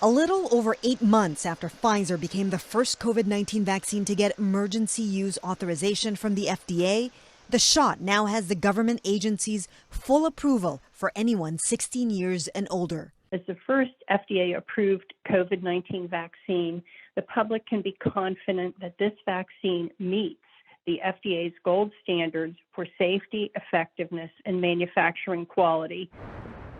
A little over 8 months after Pfizer became the first COVID-19 vaccine to get emergency use authorization from the FDA, the shot now has the government agency's full approval for anyone 16 years and older. As the first FDA-approved COVID-19 vaccine, the public can be confident that this vaccine meets the FDA's gold standards for safety, effectiveness, and manufacturing quality.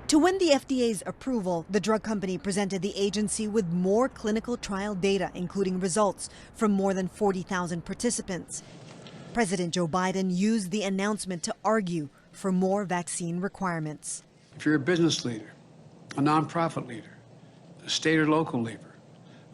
To win the FDA's approval, the drug company presented the agency with more clinical trial data, including results from more than 40,000 participants. President Joe Biden used the announcement to argue for more vaccine requirements. If you're a business leader, a nonprofit leader, a state or local leader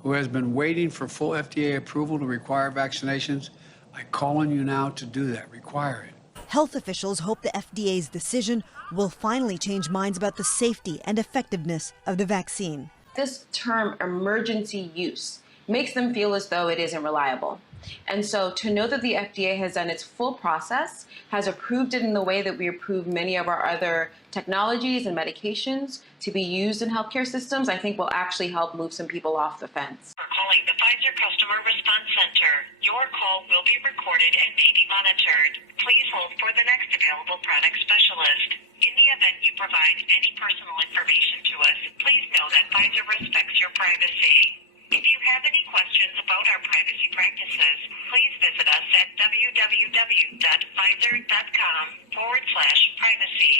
who has been waiting for full FDA approval to require vaccinations, I call on you now to do that. Require it. Health officials hope the FDA's decision will finally change minds about the safety and effectiveness of the vaccine. This term emergency use makes them feel as though it isn't reliable. And so to know that the FDA has done its full process, has approved it in the way that we approve many of our other technologies and medications to be used in healthcare systems, I think will actually help move some people off the fence. For calling the Pfizer Customer Response Center. Your call will be recorded and may be monitored. Please hold for the next available product specialist. In the event you provide any personal information to us, please know that Pfizer respects your privacy. If you have any questions about our privacy practices, please visit us at www.pfizer.com/privacy.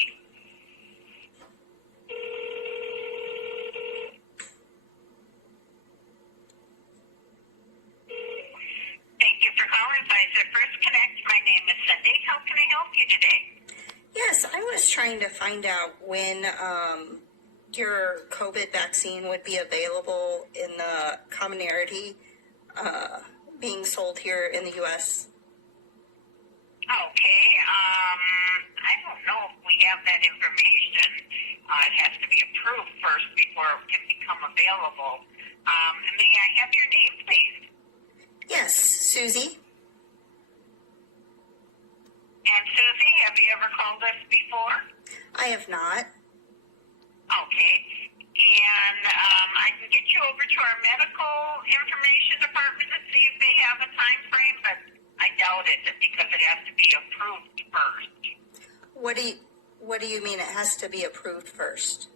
Thank you for calling Pfizer First Connect. My name is Cindy. How can I help you today? Yes, I was trying to find out when your COVID vaccine would be available in the commonality being sold here in the U.S. Okay, I don't know if we have that information. It has to be approved first before it can become available. May I have your name, please? Yes, Susie. And Susie, have you ever called us before? I have not. Okay. And I can get you over to our medical information department to see if they have a time frame, but I doubt it because it has to be approved first. What do you mean it has to be approved first?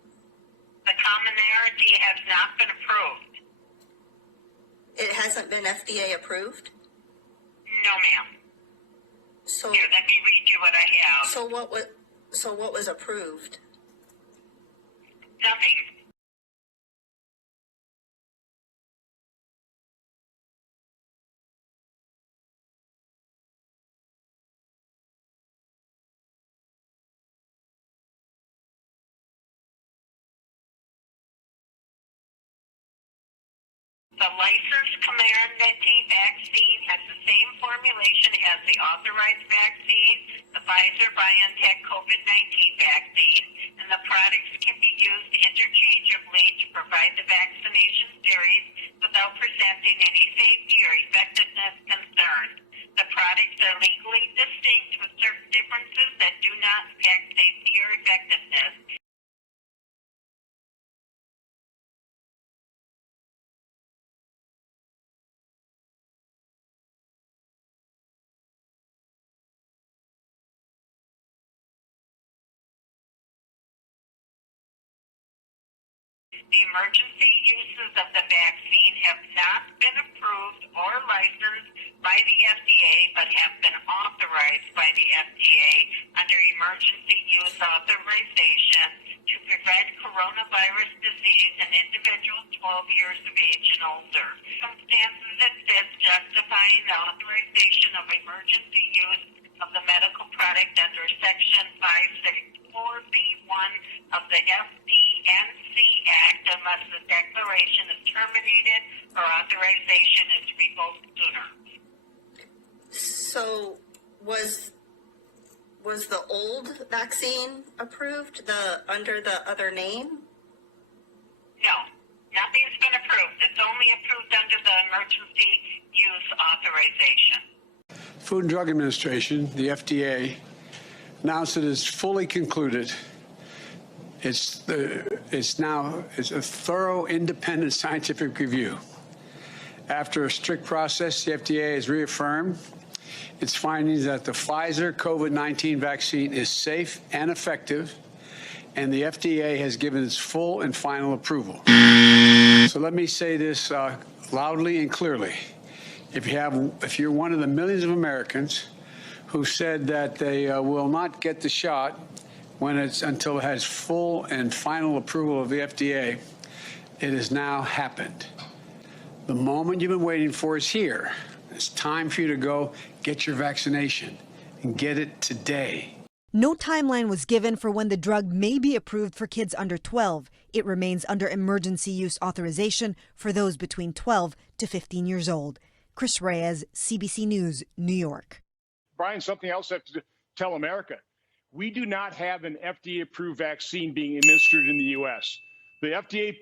The commonality has not been approved. It hasn't been FDA approved? No, ma'am. So here, let me read you what I have. So what was approved? Nothing. The licensed Comirnaty vaccine has the same formulation as the authorized vaccine, the Pfizer-BioNTech COVID-19 vaccine, and the products can be used interchangeably to provide the vaccination series without presenting any safety or effectiveness concerns. The products are legally distinct with certain differences that do not impact safety or effectiveness. The emergency uses of the vaccine have not been approved or licensed by the FDA, but have been authorized by the FDA under emergency use authorization to prevent coronavirus disease in individuals 12 years of age and older. Circumstances exist justifying the authorization of emergency use of the medical product under Section 564B1 of the FDNC Act unless the declaration is terminated or authorization is revoked sooner. So was the old vaccine approved under the other name? No, nothing's been approved. It's only approved under the emergency use authorization. Food and Drug Administration, the FDA, announced it is fully concluded its it's a thorough, independent scientific review. After a strict process, the FDA has reaffirmed its findings that the Pfizer COVID-19 vaccine is safe and effective, and the FDA has given its full and final approval. So let me say this loudly and clearly. If you're one of the millions of Americans who said that they will not get the shot until it has full and final approval of the FDA, it has now happened. The moment you've been waiting for is here. It's time for you to go get your vaccination and get it today. No timeline was given for when the drug may be approved for kids under 12. It remains under emergency use authorization for those between 12 to 15 years old. Chris Reyes, CBC News, New York. Brian, something else I have to tell America. We do not have an FDA-approved vaccine being administered in the U.S. The FDA,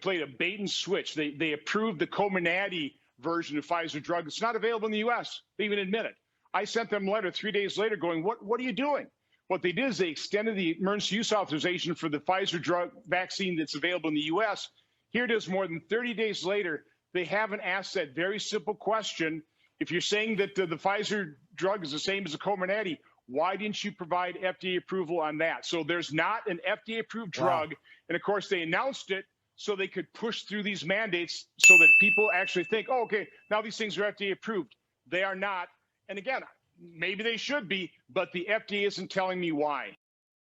played a bait and switch. They approved the Comirnaty version of Pfizer drug. It's not available in the U.S. They even admit it. I sent them a letter 3 days later going, what are you doing? What they did is they extended the emergency use authorization for the Pfizer drug vaccine that's available in the U.S. Here it is more than 30 days later. They haven't asked that very simple question. If you're saying that the Pfizer drug is the same as the Comirnaty, why didn't you provide FDA approval on that? So there's not an FDA-approved drug. Wow. And, of course, they announced it so they could push through these mandates so that people actually think, oh, okay, now these things are FDA approved. They are not. And again, maybe they should be, but the FDA isn't telling me why.